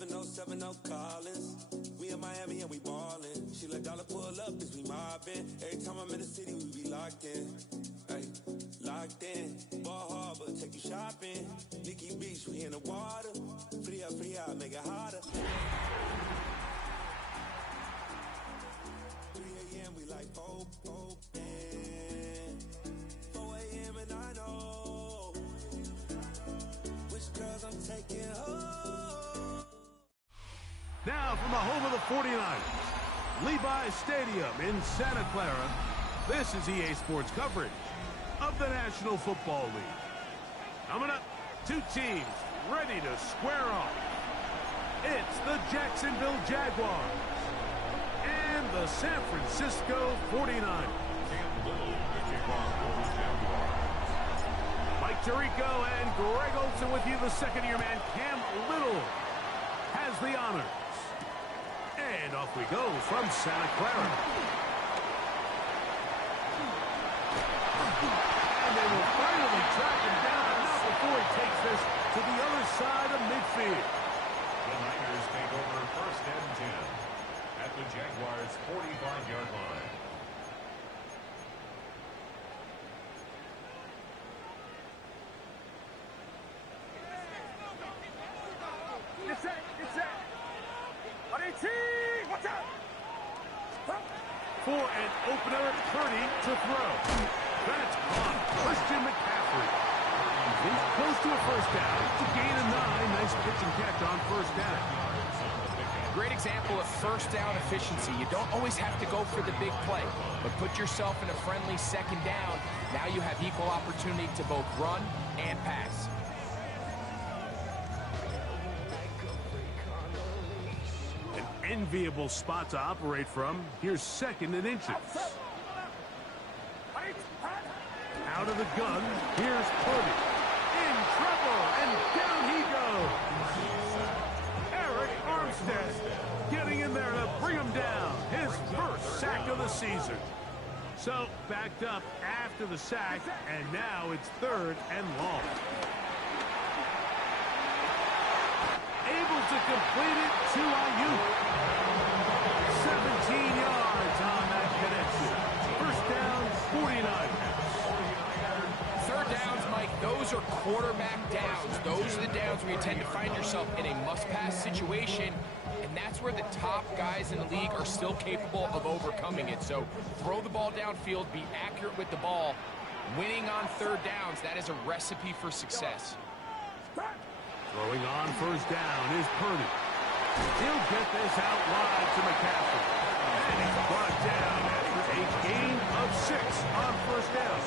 707, no Collins. We in Miami and we ballin'. She let dollar pull up as we mobbin'. Every time I'm in the city, we be locked in. Ay, locked in. Ball Harbor, take you shopping. Nikki Beach, we in the water. Free up, make it hotter. 3 a.m. we like open. 4 a.m. and I know which girls I'm taking home. Now from the home of the 49ers, Levi's Stadium in Santa Clara, this is EA Sports coverage of the National Football League. Coming up, two teams ready to square off. It's the Jacksonville Jaguars and the San Francisco 49ers. Mike Tirico and Greg Olson with you. The second-year man, Cam Little, has the honors. And off we go from Santa Clara. And they will finally track him down, but not before he takes this to the other side of midfield. The Niners take over first and 10 at the Jaguars' 45-yard line. Get set. Watch out! For an opener, Purdy to throw. That's caught. Christian McCaffrey. He's close to a first down. To gain a 9. Nice pitch and catch on first down. Great example of first down efficiency. You don't always have to go for the big play, but put yourself in a friendly second down. Now you have equal opportunity to both run and pass. Enviable spot to operate from. Here's second and inches. Out of the gun. Here's Purdy. In trouble, and down he goes. Eric Armstead getting in there to bring him down. His first sack of the season. So backed up after the sack, and now it's third and long. Able to complete it to Ayuk. 17 yards on that connection. First down, 49ers. Third downs, Mike, those are quarterback downs. Those are the downs where you tend to find yourself in a must-pass situation, and that's where the top guys in the league are still capable of overcoming it. So throw the ball downfield, be accurate with the ball. Winning on third downs, that is a recipe for success. Throwing on first down is Purdy. He'll get this out wide to McCaffrey. And he's brought down after a gain of 6 on first down.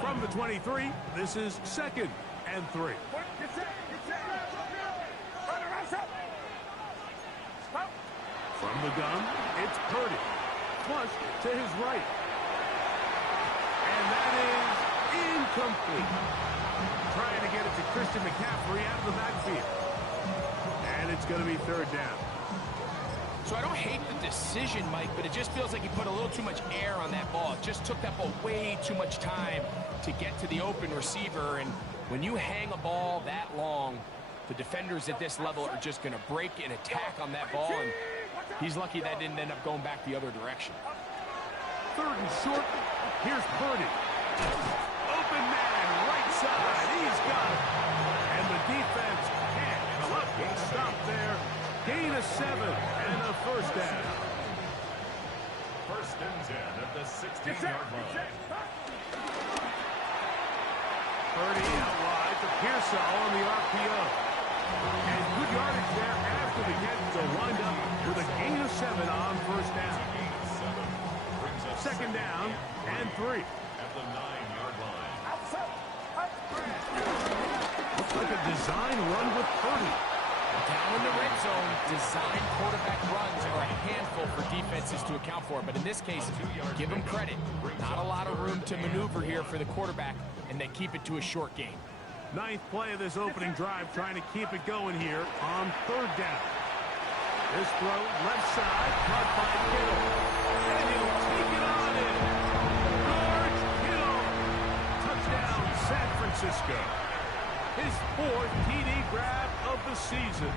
From the 23, this is second and 3. From the gun, it's Purdy. Flush to his right. And that is incomplete. Trying to get it to Christian McCaffrey out of the backfield. And it's going to be third down. So I don't hate the decision, Mike, but it just feels like he put a little too much air on that ball. It just took that ball way too much time to get to the open receiver. And when you hang a ball that long, the defenders at this level are just going to break and attack on that ball. And he's lucky that didn't end up going back the other direction. Third and short. Here's Purdy. Open man, right side. He's got it. And the defense can't come up with a stop there. Gain of 7 and a first down. First and 10 at the 16-yard line. Purdy out wide to Pearsall on the RPO. And good yardage there after the catch to wind up with a gain of 7 on first down. Second down and 3. At the 9-yard line. Looks like a design run with Purdy. Down in the red zone, design quarterback runs are a handful for defenses to account for. But in this case, give them credit. Not a lot of room to maneuver here for the quarterback, and they keep it to a short game. Ninth play of this opening drive, trying to keep it going here on third down. This throw, left side, caught by Kittle. And he'll take it on in. George Kittle. Touchdown, San Francisco. Francisco. His 4th TD grab of the season.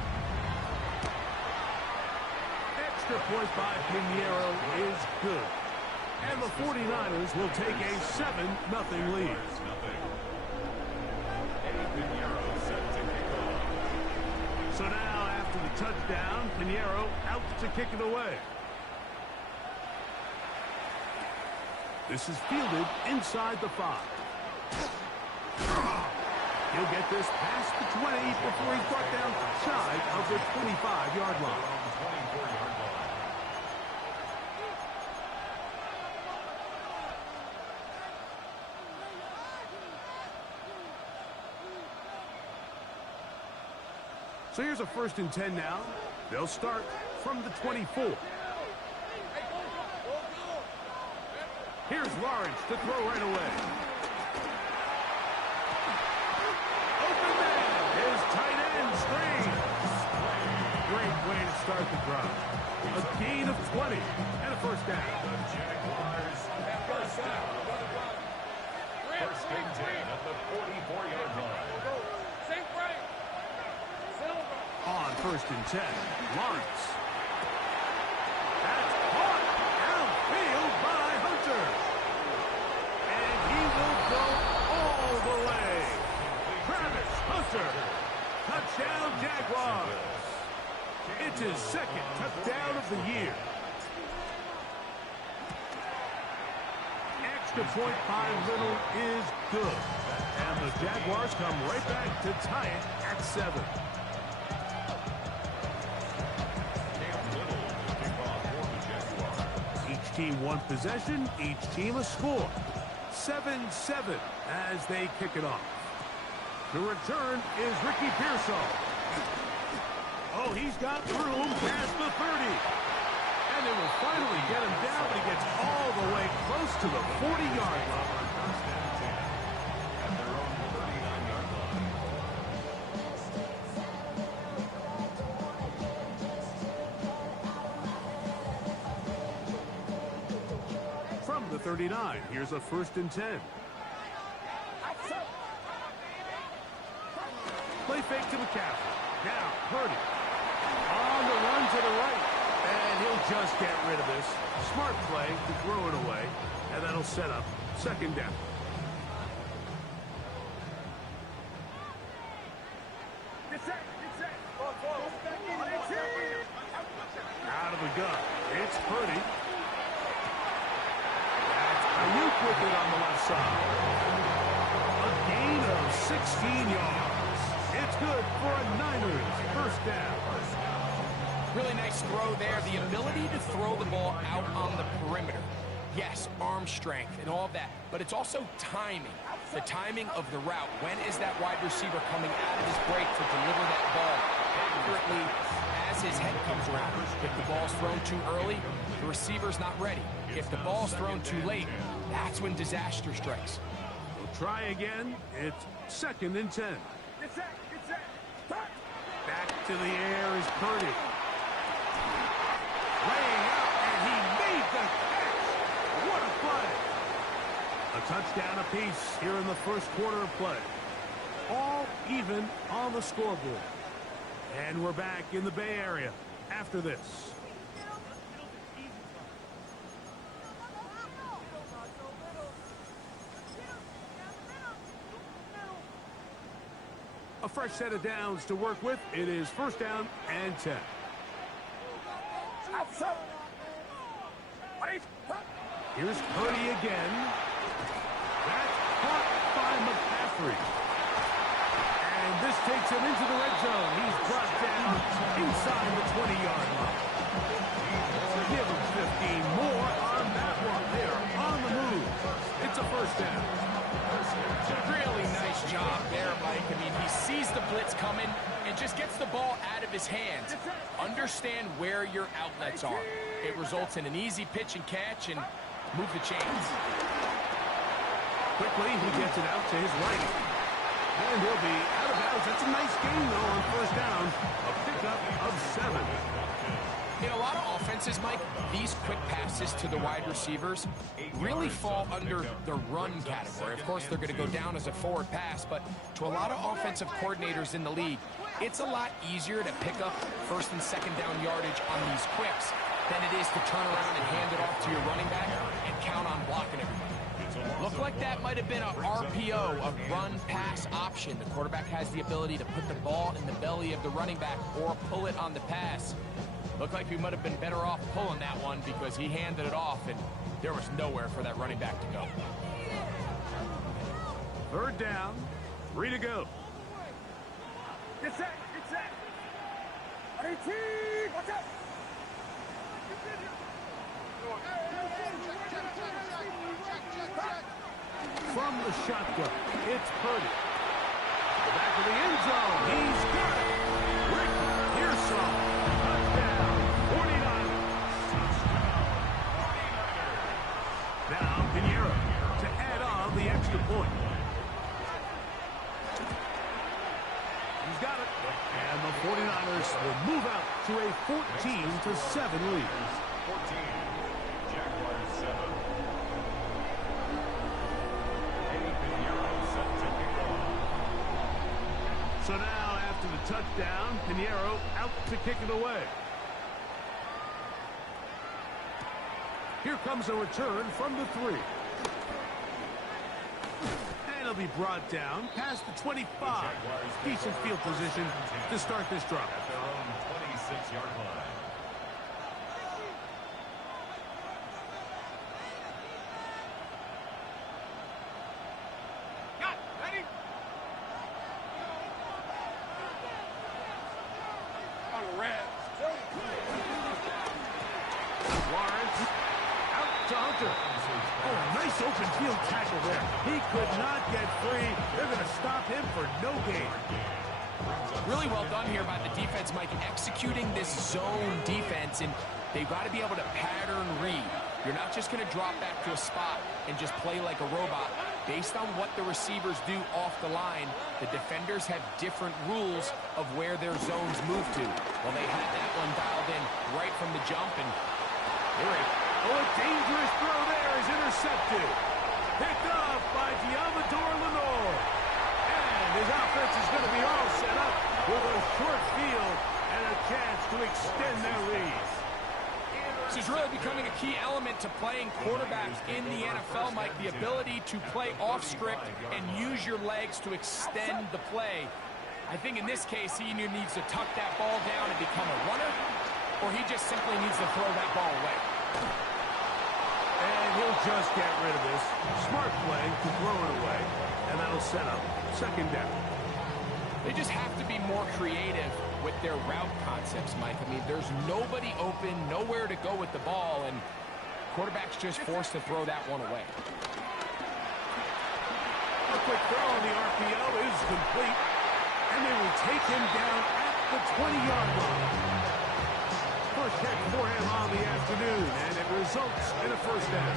Extra point by Pinheiro is good. And the 49ers will take a 7-0 lead. So now, after the touchdown, Pinheiro out to kick it away. This is fielded inside the 5. He'll get this past the 20 before he's brought down shy of the 25-yard line. So here's a 1st and 10 now. They'll start from the 24. Here's Lawrence to throw right away. Open man, his tight end screen. Great way to start the drive. A gain of 20 and a 1st down. First and 10 at the 44-yard line. On 1st and 10, Lawrence. That's caught outfield by Hunter. And he will go all the way. Travis Hunter. Touchdown, Jaguars. It's his 2nd touchdown of the year. Extra point by Little is good. And the Jaguars come right back to tie it at 7. Each team one possession, each team a score. 7-7 as they kick it off. The return is Ricky Pearsall. Oh, he's got room past the 30. And they will finally get him down, but he gets all the way close to the 40-yard line. At their own 39-yard line. From the 39, here's a 1st and 10. Play fake to McCaffrey. Now, Purdy. On the run to the right. And he'll just get rid of this. Smart play to throw it away. And that'll set up 2nd down. Out of the gun. It's Purdy. That's Ayuk with it on the left side. A gain of 16 yards. It's good for a Niners 1st down. Really nice throw there. The ability to throw the ball out on the perimeter. Yes, arm strength and all of that, but it's also timing. The timing of the route. When is that wide receiver coming out of his break to deliver that ball accurately as his head comes around? If the ball's thrown too early, the receiver's not ready. If the ball's thrown too late, that's when disaster strikes. We'll try again. It's 2nd and 10. Back to the air is Purdy. Laying out, and he made the catch. What a play. A touchdown apiece here in the 1st quarter of play. All even on the scoreboard. And we're back in the Bay Area after this. A fresh set of downs to work with. It is 1st down and 10. Here's Purdy again. That's caught by McCaffrey. And this takes him into the red zone. He's brought down inside the 20-yard line. Give him 15 more on that one. They are on the move. It's a 1st down. Really nice job there, Mike. I mean, he sees the blitz coming and just gets the ball out of his hands. Understand where your outlets are. It results in an easy pitch and catch and move the chains. Quickly, he gets it out to his right. And he'll be out of bounds. That's a nice gain, though, on 1st down. A pickup of 7. In a lot of offenses, Mike, these quick passes to the wide receivers really fall under the run category. Of course, they're going to go down as a forward pass, but to a lot of offensive coordinators in the league, it's a lot easier to pick up first and second down yardage on these quicks than it is to turn around and hand it off to your running back and count on blocking everybody. Looked like that might have been a RPO, a run-pass option. The quarterback has the ability to put the ball in the belly of the running back or pull it on the pass. Looked like we might have been better off pulling that one because he handed it off, and there was nowhere for that running back to go. Third down, 3 to go. Get set, get set. 18, watch out. From the shotgun, it's Purdy. Back to the end zone. He's got it. Rick Pearsall. Touchdown. 49ers. Now Pinheiro to add on the extra point. He's got it. And the 49ers will move out to a 14-7 lead. 14. Jaguars 7. So now, after the touchdown, Pinheiro out to kick it away. Here comes a return from the 3. And it'll be brought down past the 25. Decent field position to start this drive. At their own 26-yard line. Oh, nice open field tackle there. He could not get free. They're going to stop him for no gain. Really well done here by the defense, Mike, executing this zone defense, and they've got to be able to pattern read. You're not just going to drop back to a spot and just play like a robot. Based on what the receivers do off the line, the defenders have different rules of where their zones move to. Well, they had that one dialed in right from the jump, and they were able. Oh, a dangerous throw there is intercepted. Picked off by Diamador Lenore. And his offense is going to be all set up with a short field and a chance to extend their lead. This is really becoming a key element to playing quarterback in the NFL, Mike. The ability to play off script and use your legs to extend the play. I think in this case, he either needs to tuck that ball down and become a runner, or he just simply needs to throw that ball away. And he'll just get rid of this. Smart play to throw it away. And that'll set up second down. They just have to be more creative with their route concepts, Mike. I mean, there's nobody open, nowhere to go with the ball, and quarterback's just forced to throw that one away. A quick throw on the RPO is complete. And they will take him down at the 20-yard line. First catch for him on the afternoon, and it results in a first down.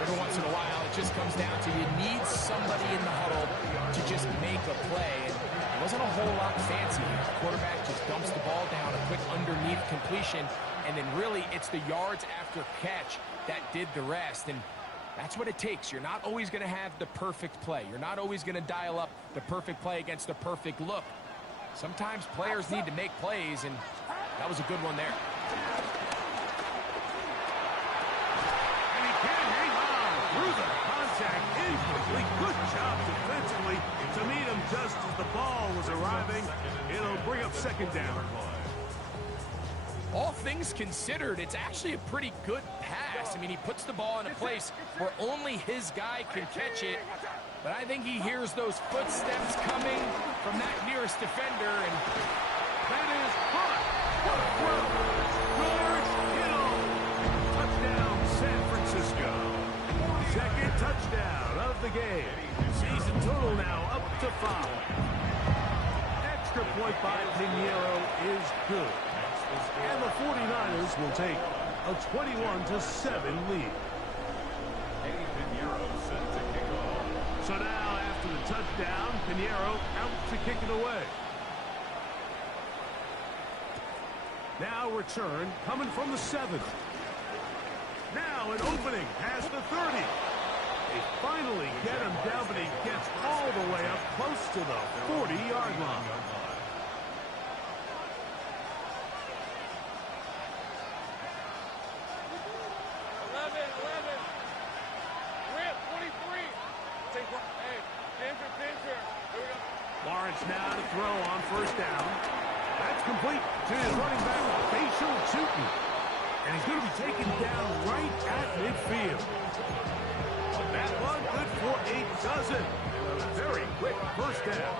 Every once in a while, it just comes down to you need somebody in the huddle to just make a play. And it wasn't a whole lot fancy. The quarterback just dumps the ball down, a quick underneath completion, and then really it's the yards after catch that did the rest. And that's what it takes. You're not always going to have the perfect play. You're not always going to dial up the perfect play against the perfect look. Sometimes players need to make plays, and that was a good one there. And he can hang on through the contact. Incomplete. Good job defensively to meet him just as the ball was arriving. It'll bring up second down. All things considered, it's actually a pretty good pass. I mean, he puts the ball in a place where only his guy can catch it. But I think he hears those footsteps coming from that nearest defender, and that is caught. What a throw. George Kittle. Touchdown, San Francisco. Second touchdown of the game. Season total now up to 5. Extra point by Pinheiro is good. And the 49ers will take a 21-7 lead. So now, after the touchdown, Pinheiro out to kick it away. Now return coming from the 7. Now an opening past the 30. They finally get him down, but he gets all the way up close to the 40-yard line. Lawrence now to throw on first down. That's complete to his running back, Facial Tootin. And he's going to be taken down right at midfield. That one good for a dozen. A very quick first down.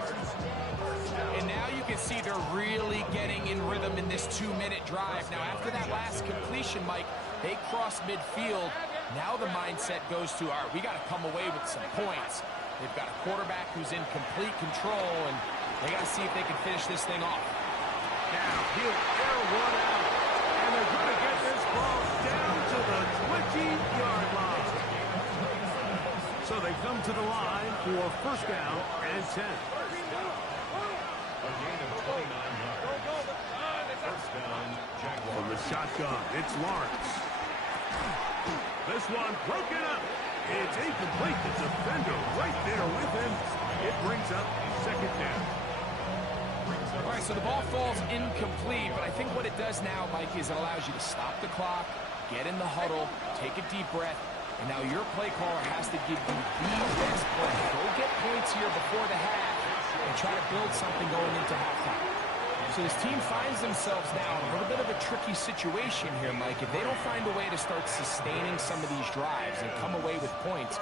And now you can see they're really getting in rhythm in this 2-minute drive. Now, after that last completion, Mike, they cross midfield. Now the mindset goes to, all right, we got to come away with some points. They've got a quarterback who's in complete control, and they got to see if they can finish this thing off. Now he'll air one out, and they're going to get this ball down to the 20-yard line. So they come to the line for first down and 10. A gain of 29 yards. First down, Jaguars. From the shotgun, it's Lawrence. This one broken up. It's incomplete. The defender right there with him. It brings up second down. All right, so the ball falls incomplete, but I think what it does now, Mike, is it allows you to stop the clock, get in the huddle, take a deep breath, and now your play caller has to give you the best play. Go get points here before the half and try to build something going into halftime. So this team finds themselves now in a little bit of a tricky situation here, Mike. If they don't find a way to start sustaining some of these drives and come away with points,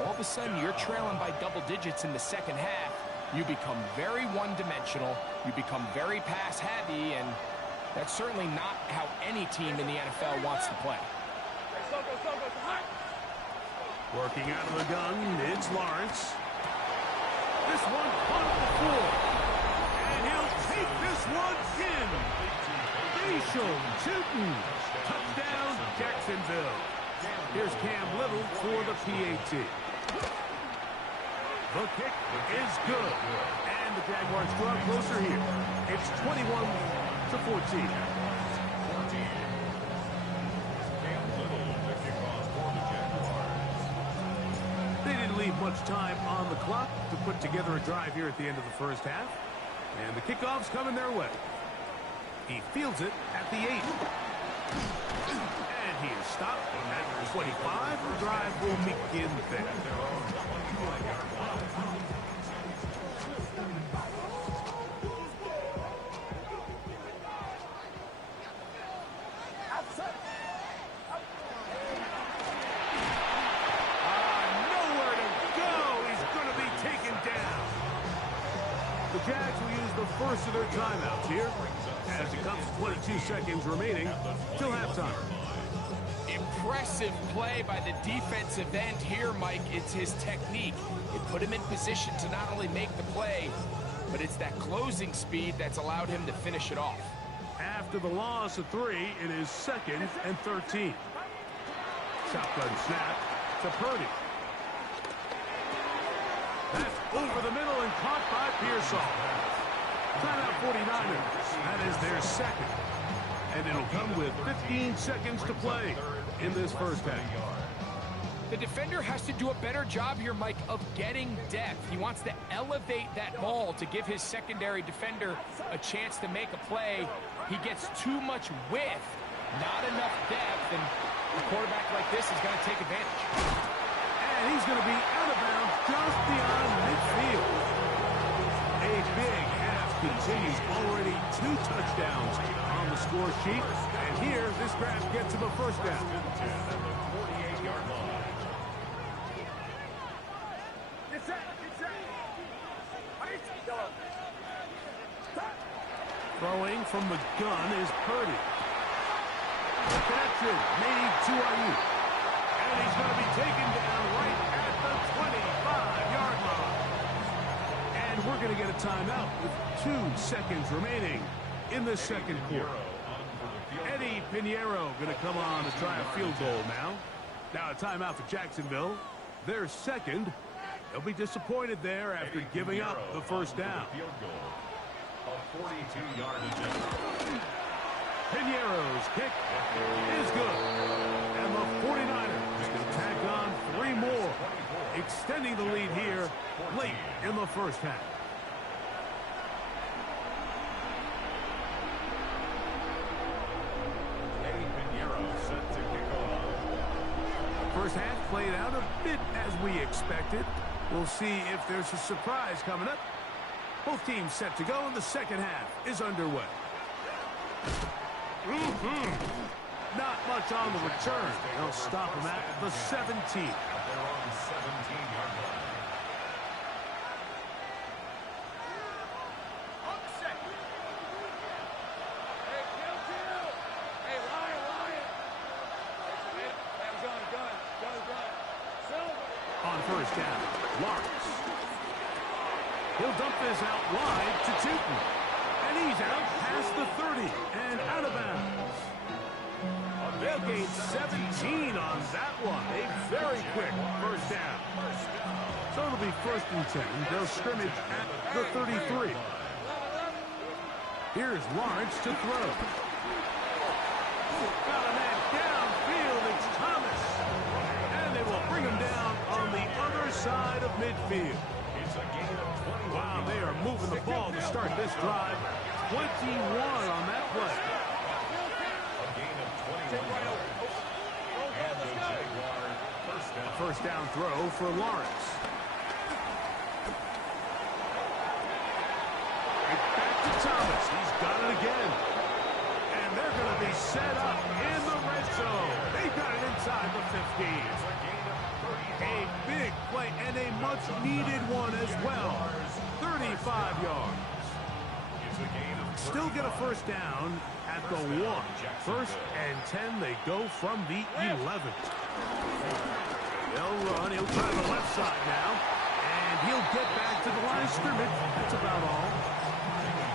all of a sudden you're trailing by double digits in the second half. You become very one-dimensional. You become very pass-heavy, and that's certainly not how any team in the NFL wants to play. Working out of the gun, it's Lawrence. This one caught the floor. And he'll take this one in. Facial Tootin. Touchdown, Jacksonville. Here's Cam Little for the PAT. The kick is good. And the Jaguars draw closer here. It's 21-14. They didn't leave much time on the clock to put together a drive here at the end of the first half. And the kickoff's coming their way. He fields it at the 8. And he is stopped at 25. The drive will begin there. Nowhere to go. He's going to be taken down. The Jags will use the first of their timeouts here as it comes to 22 seconds remaining till halftime. Impressive play by the defensive end here, Mike. It's his technique. It put him in position to not only make the play, but it's that closing speed that's allowed him to finish it off. After the loss of 3, it is 2nd and 13. Shotgun snap to Purdy. That's over the middle and caught by Pearsall. Timeout 49ers. That is their second. And it'll come with 15 seconds to play in this first half. The defender has to do a better job here, Mike, of getting depth. He wants to elevate that ball to give his secondary defender a chance to make a play. He gets too much width, not enough depth, and a quarterback like this is going to take advantage. And he's going to be out of bounds just beyond midfield. A big half continues. Already 2 touchdowns on the score sheet. And here, this grab gets him a first down. Throwing from the gun is Purdy. The connection made to Ayuk. And he's going to be taken down right at the 25-yard line. And we're going to get a timeout with 2 seconds remaining in the second quarter. Eddie Pinheiro going to come on to try a field goal now. Now a timeout for Jacksonville. Their second. They'll be disappointed there after giving up the first down. A 42-yard attempt. Piñeiro's kick is good. And the 49ers can tack on 3 more, extending the lead here late in the first half. First half played out a bit as we expected. We'll see if there's a surprise coming up. Both teams set to go, and the second half is underway. Not much on the return. They'll stop him at the 17. They're on the 17-yard line. On first down, Lawrence. He'll dump this out wide to Tootin. And he's out past the 30 and out of bounds. They'll gain 17 on that one. A very quick first down. So it'll be 1st and 10. They'll scrimmage at the 33. Here's Lawrence to throw. Got a man downfield. It's Thomas. And they will bring him down on the other side of midfield. Wow, they are moving the ball to start this drive. 21 on that play. First down throw for Lawrence. Right back to Thomas. He's got it again. And they're going to be set up in the red zone. They got it inside the 15. A big play and a much-needed one as well. 35 yards. Still get a first down at the 1. 1st and 10, they go from the 11. They'll run. He'll try the left side now. And he'll get back to the line of scrimmage. That's about all.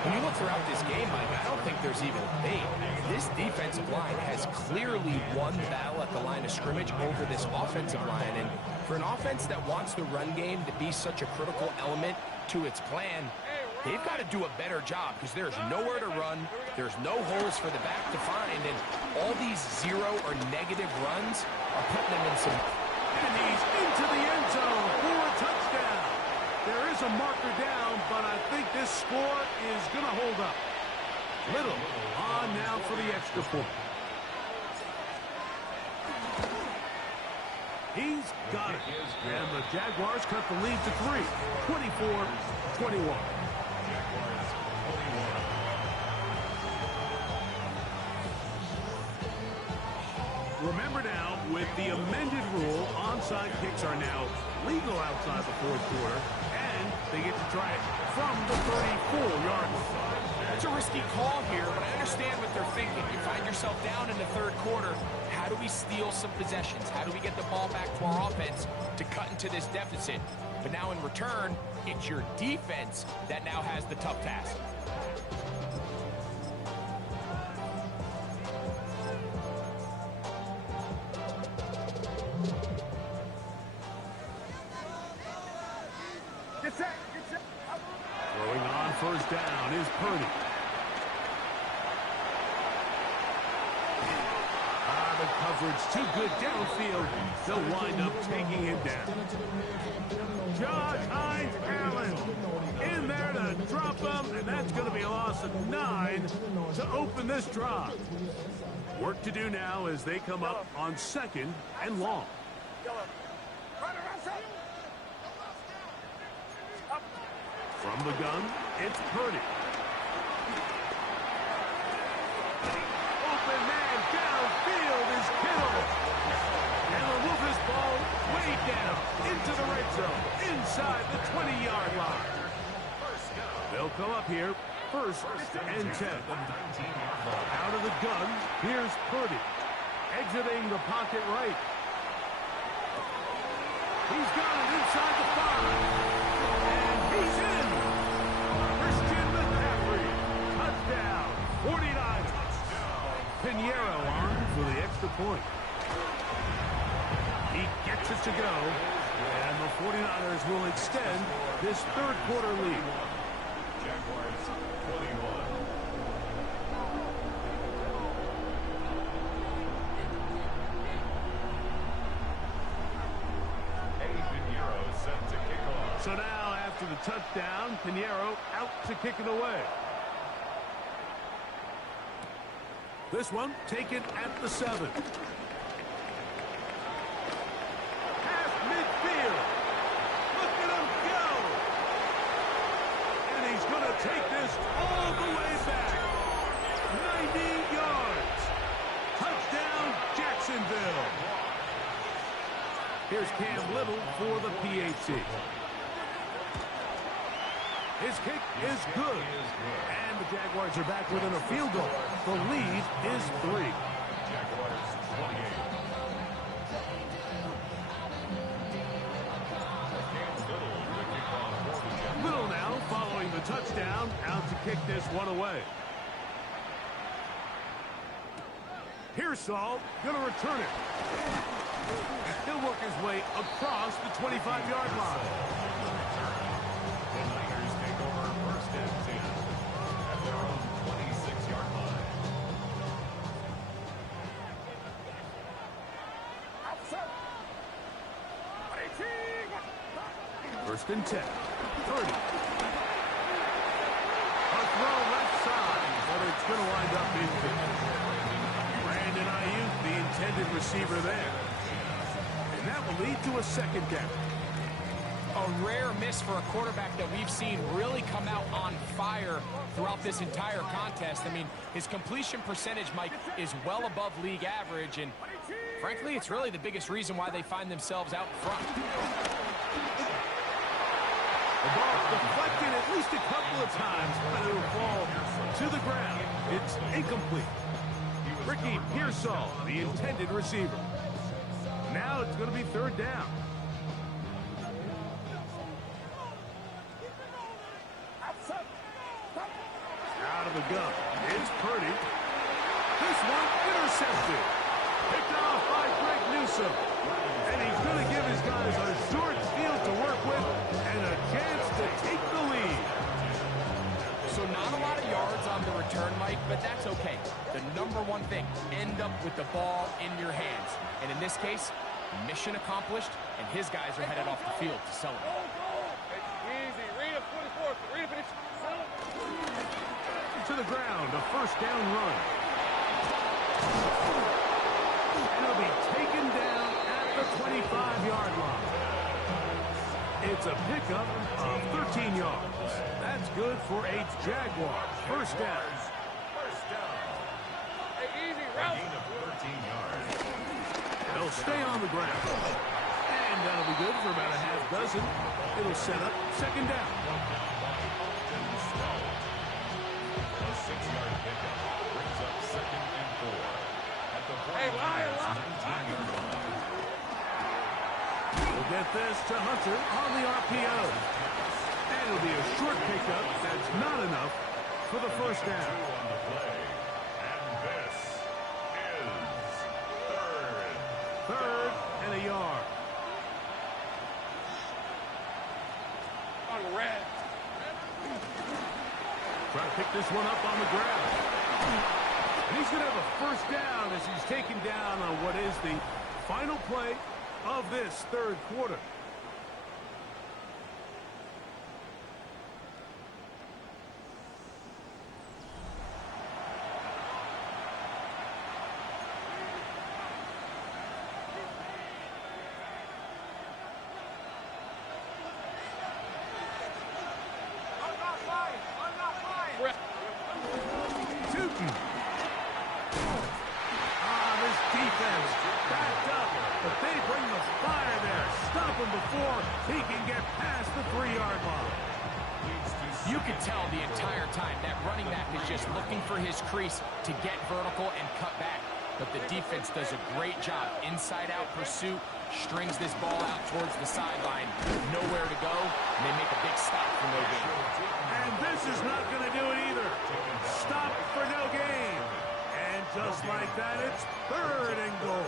When you look throughout this game, Mike, I don't think there's even a debate. This defensive line has clearly won the battle at the line of scrimmage over this offensive line. And for an offense that wants the run game to be such a critical element to its plan, they've got to do a better job because there's nowhere to run. There's no holes for the back to find. And all these 0 or negative runs are putting them in some... And he's into the end zone for a touchdown. There is a marker down, but I think this score is going to hold up. Little on now for the extra point. He's got it. And the Jaguars cut the lead to 3. 24-21. Remember now, with the amended rule, onside kicks are now legal outside the 4th quarter, and they get to try it from the 34-yard line. It's a risky call here, but I understand what they're thinking. You find yourself down in the 3rd quarter. How do we steal some possessions? How do we get the ball back to our offense to cut into this deficit? But now in return, it's your defense that now has the tough task. Throwing on first down is Purdy. The coverage too good downfield. They'll wind up taking him down. Josh Hines-Allen in there to drop him, and that's going to be a loss of 9 to open this drive. Work to do now as they come up on 2nd and long. From the gun, it's Purdy. Open man downfield is Kittle. And they'll move this ball way down into the red zone, inside the 20-yard line. They'll come up here, 1st and 10. Out of the gun, here's Purdy. Exiting the pocket right. He's got it inside the 5. He's in. Christian McCaffrey. Touchdown. 49. Piñeiro on for the extra point. He gets it to go. And the 49ers will extend this 3rd quarter lead. Jaguars 21. touchdown. Pinheiro out to kick it away. This one taken at the 7. Past midfield. Look at him go. And he's going to take this all the way back. 90 yards. Touchdown, Jacksonville. Here's Cam Little for the PAT. His kick is good. And the Jaguars are back within a field goal. The lead is 3. Jaguars 28. Little now following the touchdown, out to kick this one away. Pearsall going to return it. He'll work his way across the 25-yard line. The Niners take over first and 10 at their own 26-yard line. First and 10. 30. A throw left side, but it's going to wind up incomplete. Brandon Ayuk, the intended receiver there. And that will lead to a second down. A rare miss for a quarterback that we've seen really come out on fire throughout this entire contest. I mean, his completion percentage, Mike, is well above league average, and frankly, it's really the biggest reason why they find themselves out in front. The ball deflected at least a couple of times, but it will fall to the ground. It's incomplete. Ricky Pearsall, the intended receiver. Now it's going to be third down. Out of the gun. It's Purdy. This one intercepted. Picked off by Greg Newsome. And he's going to give his guys a short field to work with and a chance to take the lead. So not a lot of yards on the return, Mike, but that's okay. The number one thing, end up with the ball in your hands. And in this case, mission accomplished, and his guys are headed off the field to celebrate. Easy. Read it, 44. Read it, finish. To the ground, a first down run. And it'll be taken down at the 25-yard line. It's a pickup of 13 yards. That's good for a Jaguars. First down. Hey, easy, route. Gain of 13 yards. They'll stay on the ground. And that'll be good for about a half dozen. It'll set up second down. A 6-yard pickup brings up second and 4 at the Hey, Lion, 19-yard line. We'll get this to Hunter on the RPO. And it'll be a short pickup. That's not enough for the first down. On the play. And this is third. Third and a yard. On red. Trying to pick this one up on the ground. And he's going to have a first down as he's taken down on what is the final play of this third quarter. Tootin. This defense backed up, but they bring the fire there. Stop him before he can get past the 3-yard line. You can tell the entire time that running back is just looking for his crease to get vertical and cut back. But the defense does a great job. Inside-out pursuit, strings this ball out towards the sideline. Nowhere to go, and they make a big stop for no gain. And this is not going to do it either. Stop for no gain. And just like that, it's third and goal.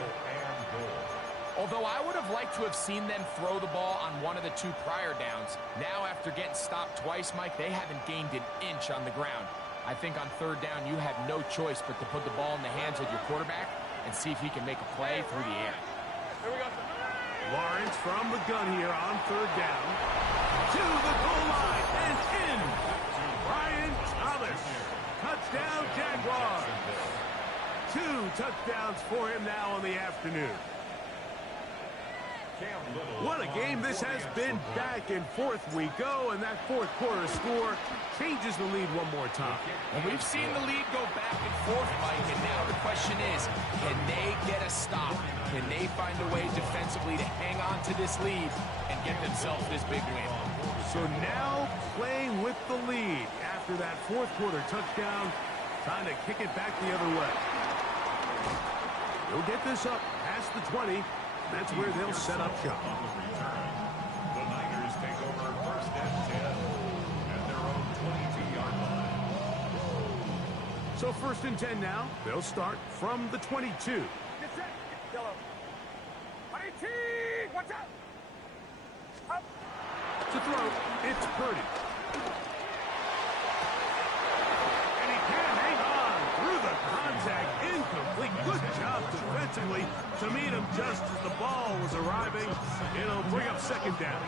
Although I would have liked to have seen them throw the ball on one of the 2 prior downs. Now, after getting stopped twice, Mike, they haven't gained an inch on the ground. I think on third down, you have no choice but to put the ball in the hands of your quarterback and see if he can make a play through the air. Here we go. Lawrence from the gun here on third down. To the goal line and in. Brian Thomas. Touchdown, Jaguars. 2 touchdowns for him now in the afternoon. What a game this has been. Back and forth we go, and that fourth quarter score changes the lead one more time. And we've seen the lead go back and forth, Mike, and now the question is, can they get a stop? Can they find a way defensively to hang on to this lead and get themselves this big win? So now playing with the lead after that fourth quarter touchdown, trying to kick it back the other way. They'll get this up past the 20. That's where they'll set up shop. The Niners take over first and 10 at their own 22-yard line. So first and 10 now. They'll start from the 22. Get set. Yellow. 18. Watch out. Up. To throw, it's Purdy. And he can hang on through the contact. Incomplete. Good job defensively to meet him just as the ball was arriving. It'll bring up second down.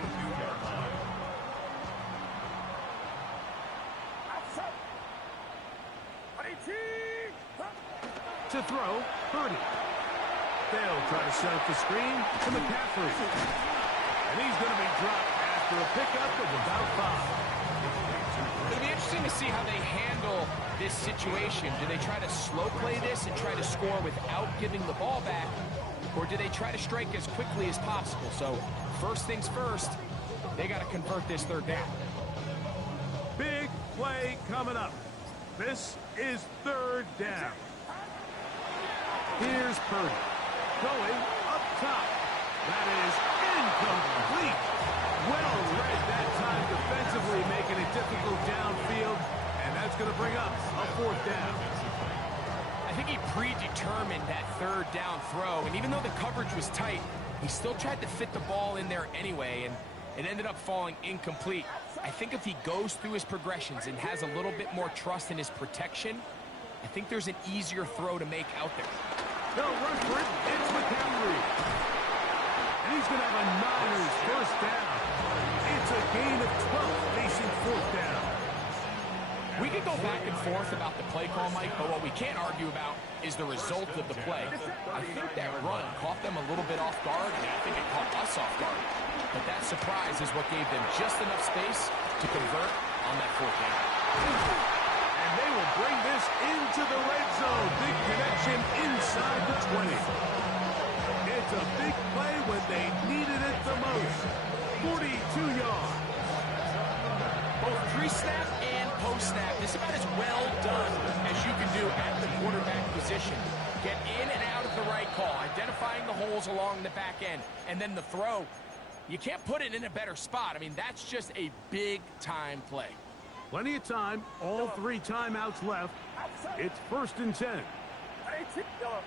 Outside. 18. To throw, Purdy. They'll try to set up the screen to McCaffrey. And he's going to be dropped after a pickup of about 5. It'll be interesting to see how they handle this situation. Do they try to slow play this and try to score without giving the ball back? Or do they try to strike as quickly as possible? So first things first, they got to convert this third down. Big play coming up. This is third down. Here's Purdy. Going up top. That is incomplete. Well read that time defensively, making it difficult downfield. And that's going to bring up a fourth down. I think he predetermined that third down throw. And even though the coverage was tight, he still tried to fit the ball in there anyway. And it ended up falling incomplete. I think if he goes through his progressions and has a little bit more trust in his protection, I think there's an easier throw to make out there. They'll run for it. It's McCaffrey. And he's going to have a Niners first down. It's a gain of 12 facing fourth down. We could go back and forth about the play call, Mike, but what we can't argue about is the result of the play. I think that run caught them a little bit off guard, and I think it caught us off guard. But that surprise is what gave them just enough space to convert on that fourth down. And they will bring this into the red zone. Big connection inside the 20. It's a big play when they needed it the most. 42 yards. Both pre-snap and post-snap, this is about as well done as you can do at the quarterback position. Get in and out of the right call, identifying the holes along the back end, and then the throw. You can't put it in a better spot. I mean, that's just a big-time play. Plenty of time. All 3 timeouts left. It's first and 10. 18. Yellow.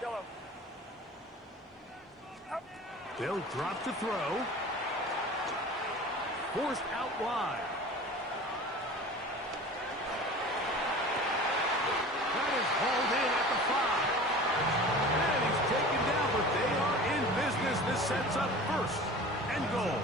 Yellow. They'll drop to throw. Forced out wide. That is hauled in at the 5. And he's taken down, but they are in business. This sets up first and goal.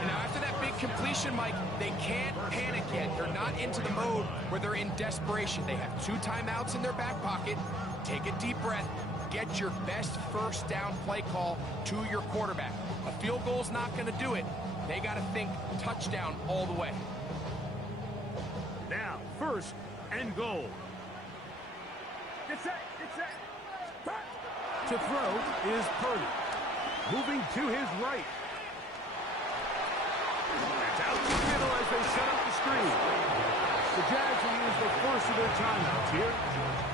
And now after that big completion, Mike, they can't panic yet. They're not into the mode where they're in desperation. They have 2 timeouts in their back pocket. Take a deep breath. Get your best first down play call to your quarterback. A field goal's not going to do it. They got to think touchdown all the way. Now, first and goal. Get set. Get set. Back. To throw is Purdy. Moving to his right. It's out to the middle as they set up the screen. The Jags will use the first of their timeouts here.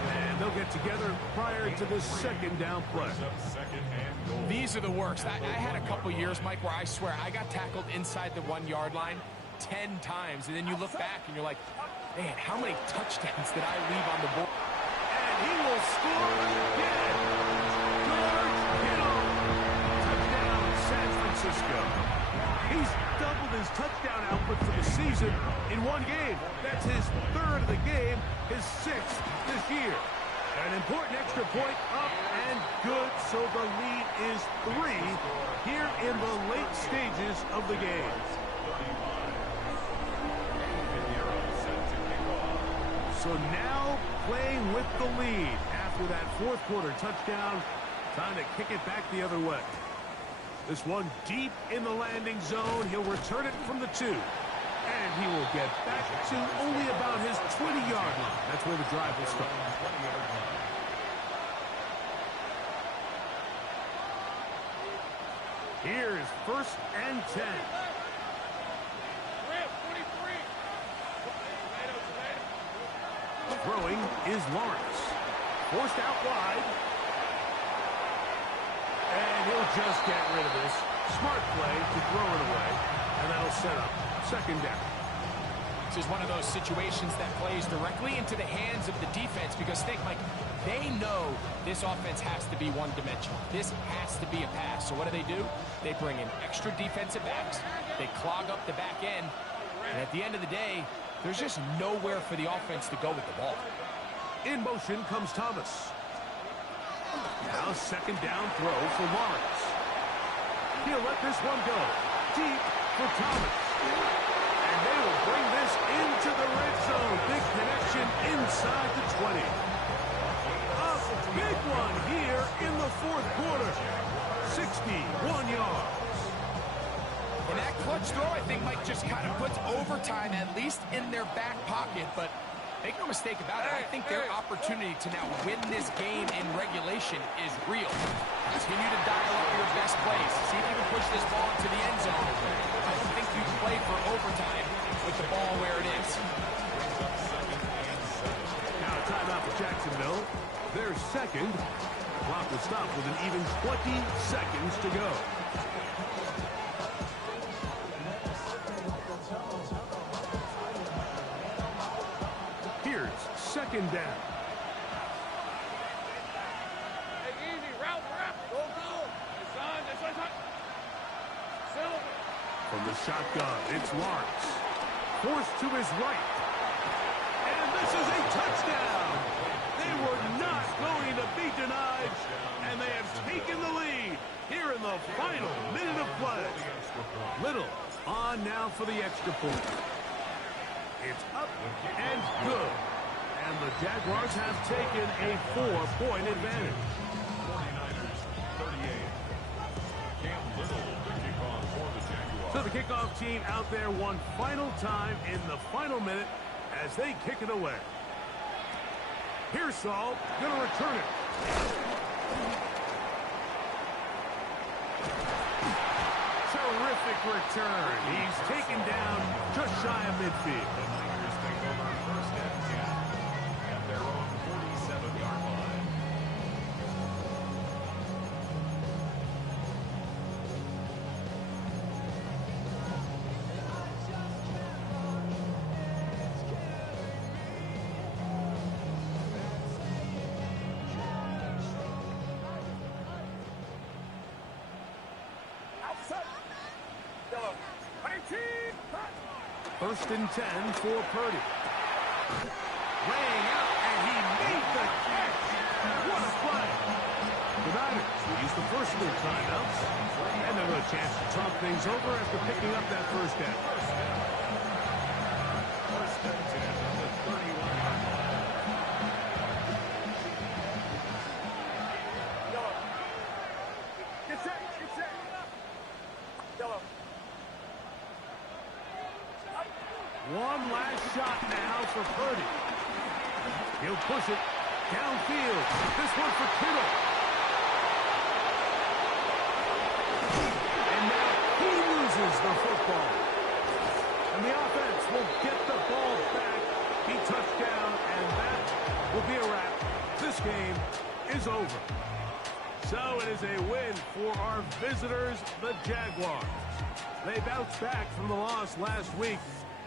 And they'll get together prior to the second down play. These are the worst. I had a couple years, Mike, where I swear I got tackled inside the 1-yard line 10 times. And then you look back and you're like, man, how many touchdowns did I leave on the board? And he will score again. George Kittle. Touchdown, San Francisco. He's doubled his touchdown output for the season in one game. That's his third of the game, his sixth this year. An important extra point up and good, so the lead is 3 here in the late stages of the game. So now playing with the lead after that fourth quarter touchdown. Time to kick it back the other way. This one deep in the landing zone. He'll return it from the 2. And he will get back to only about his 20-yard line. That's where the drive will start. Here's 1st and 10. Throwing is Lawrence. Forced out wide. And he'll just get rid of this. Smart play to throw it away. And that'll set up 2nd down. This is one of those situations that plays directly into the hands of the defense because think, Mike, they know this offense has to be one-dimensional. This has to be a pass. So what do? They bring in extra defensive backs. They clog up the back end. And at the end of the day, there's just nowhere for the offense to go with the ball. In motion comes Thomas. Now 2nd down throw for Lawrence. He'll let this one go. Deep for Thomas. And they will bring this into the red zone. Big connection inside the 20. A big one here in the 4th quarter. 61 yards. And that clutch throw, I think, Mike, just kind of puts overtime at least in their back pocket. But make no mistake about it, I think their opportunity to now win this game in regulation is real. Continue to dial up your best plays. See if you can push this ball into the end zone. I don't think you play for overtime with the ball where it is. Now a timeout for Jacksonville. Their 2nd. Clock will stop with an even 20 seconds to go. Here's 2nd down. Hey, easy, route. Go. It's on. Silver. From the shotgun, it's Lawrence. Forced to his right. And this is a touchdown. They were not going to be denied, and they have taken the lead here in the final minute of play. Little on now for the extra point. It's up and good. And the Jaguars have taken a 4-point advantage. 49ers 38. Cam Little, the kickoff for the Jaguars. So the kickoff team out there one final time in the final minute as they kick it away. Pearsall going to return it. Terrific return. He's taken down just shy of midfield. The Niners take over 1st and 10 at their own 47-yard line. First and 10 for Purdy. Laying out, and he made the catch. What a play. The Niners will use the first of their timeouts, and they'll have a chance to talk things over after picking up that 1st down. 1st and 10 at the 31-yard line. Get set. Yellow. One last shot now for Purdy. He'll push it downfield. This one for Kittle. And now he loses the football. And the offense will get the ball back. He touched down, and that will be a wrap. This game is over. So it is a win for our visitors, the Jaguars. They bounced back from the loss last week